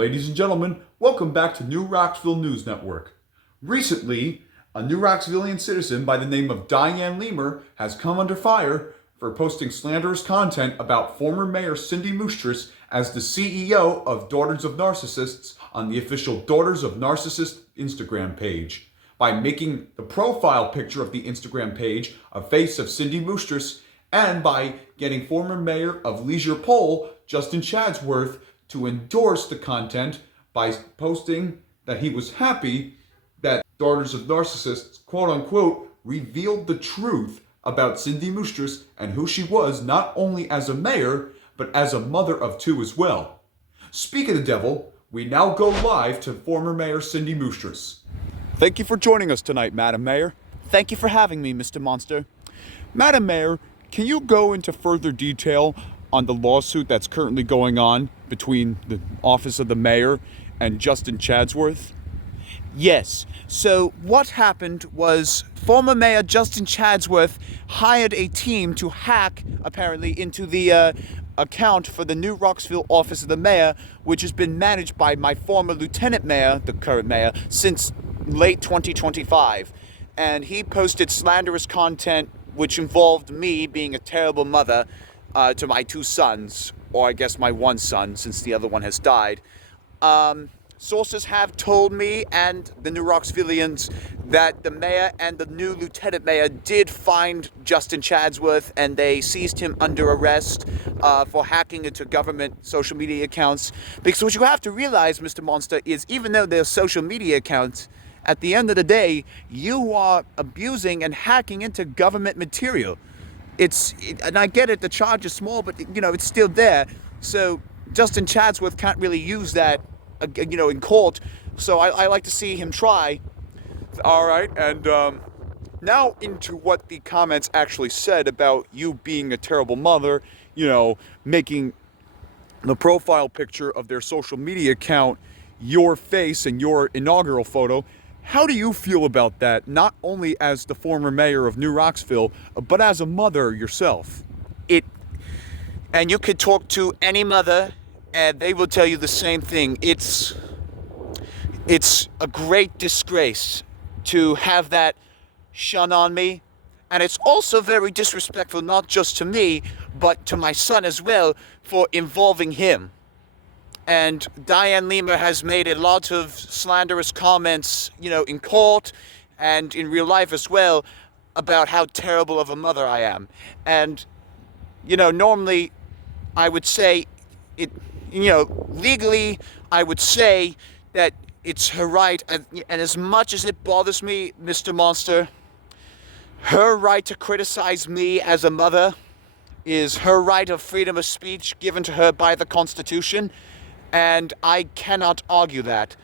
Ladies and gentlemen, welcome back to New Rocksville News Network. Recently, a New Rocksvillian citizen by the name of Diane Lemur has come under fire for posting slanderous content about former Mayor Cindy Moustris as the CEO of Daughters of Narcissists on the official Daughters of Narcissists Instagram page, by making the profile picture of the Instagram page a face of Cindy Moustris, and by getting former Mayor of Leisure Pole, Justin Chadsworth, to endorse the content by posting that he was happy that Daughters of Narcissists, quote-unquote, revealed the truth about Cindy Moustris and who she was not only as a mayor, but as a mother of two as well. Speak of the devil, we now go live to former Mayor Cindy Moustris. Thank you for joining us tonight, Madam Mayor. Thank you for having me, Mr. Monster. Madam Mayor, can you go into further detail on the lawsuit that's currently going on between the office of the mayor and Justin Chadsworth? Yes. So what happened was former Mayor Justin Chadsworth hired a team to hack, apparently, into the account for the new Rocksville office of the mayor, which has been managed by my former lieutenant mayor, the current mayor, since late 2025. And he posted slanderous content which involved me being a terrible mother to my two sons, or I guess my one son, since the other one has died. Sources have told me and the New Rocksvillians that the mayor and the new lieutenant mayor did find Justin Chadsworth, and they seized him under arrest for hacking into government social media accounts. Because what you have to realize, Mr. Monster, is even though they're social media accounts, at the end of the day, you are abusing and hacking into government material. And I get it, the charge is small, but it's still there. So Justin Chadsworth can't really use that, in court. So I like to see him try. All right, and now into what the comments actually said about you being a terrible mother, making the profile picture of their social media account your face and your inaugural photo. How do you feel about that, not only as the former mayor of New Rocksville, but as a mother yourself? And you could talk to any mother, and they will tell you the same thing. It's a great disgrace to have that shun on me. And it's also very disrespectful, not just to me, but to my son as well, for involving him. And Diane Lemur has made a lot of slanderous comments, in court and in real life as well, about how terrible of a mother I am. And, normally I would say legally, I would say that it's her right. And as much as it bothers me, Mr. Monster, her right to criticize me as a mother is her right of freedom of speech given to her by the Constitution. And I cannot argue that.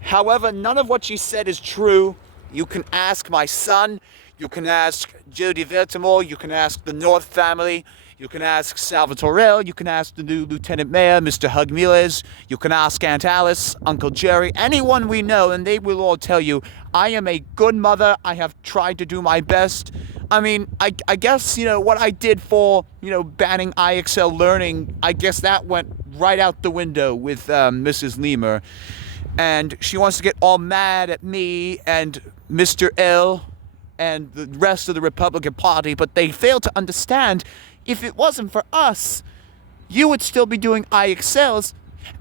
However, none of what she said is true. You can ask my son, you can ask Jody Vertimore, you can ask the North family, you can ask Salvatore, you can ask the new Lieutenant Mayor, Mr. Hug Miles, you can ask Aunt Alice, Uncle Jerry, anyone we know, and they will all tell you, I am a good mother, I have tried to do my best. I mean, I guess, what I did for, banning IXL learning, I guess that went right out the window with Mrs. Lemur. And she wants to get all mad at me and Mr. L and the rest of the Republican Party, but they fail to understand if it wasn't for us, you would still be doing IXLs.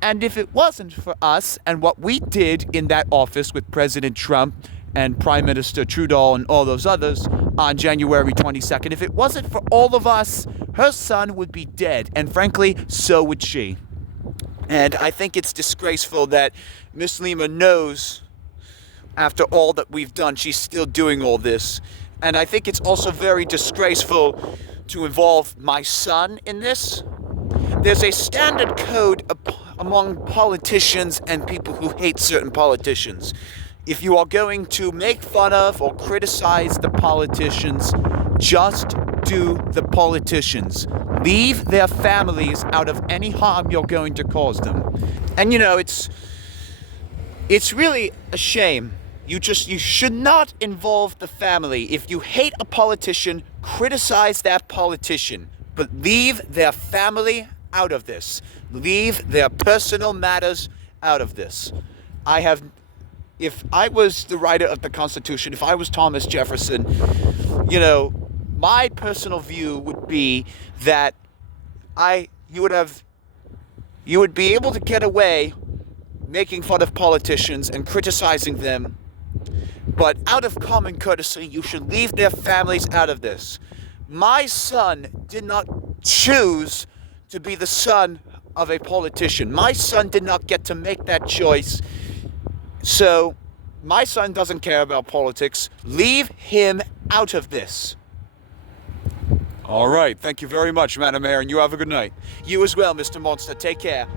And if it wasn't for us and what we did in that office with President Trump and Prime Minister Trudeau and all those others on January 22nd, if it wasn't for all of us, her son would be dead. And frankly, so would she. And I think it's disgraceful that Miss Lima knows, after all that we've done, she's still doing all this. And I think it's also very disgraceful to involve my son in this. There's a standard code among politicians and people who hate certain politicians. If you are going to make fun of or criticize the politicians, just do the politicians. Leave their families out of any harm you're going to cause them. And it's really a shame. You should not involve the family. If you hate a politician, criticize that politician, but leave their family out of this. Leave their personal matters out of this. If I was the writer of the Constitution, if I was Thomas Jefferson, my personal view would be that you would be able to get away making fun of politicians and criticizing them, but out of common courtesy, you should leave their families out of this. My son did not choose to be the son of a politician. My son did not get to make that choice. So, my son doesn't care about politics. Leave him out of this. All right. Thank you very much, Madam Mayor, and you have a good night. You as well, Mr. Monster. Take care.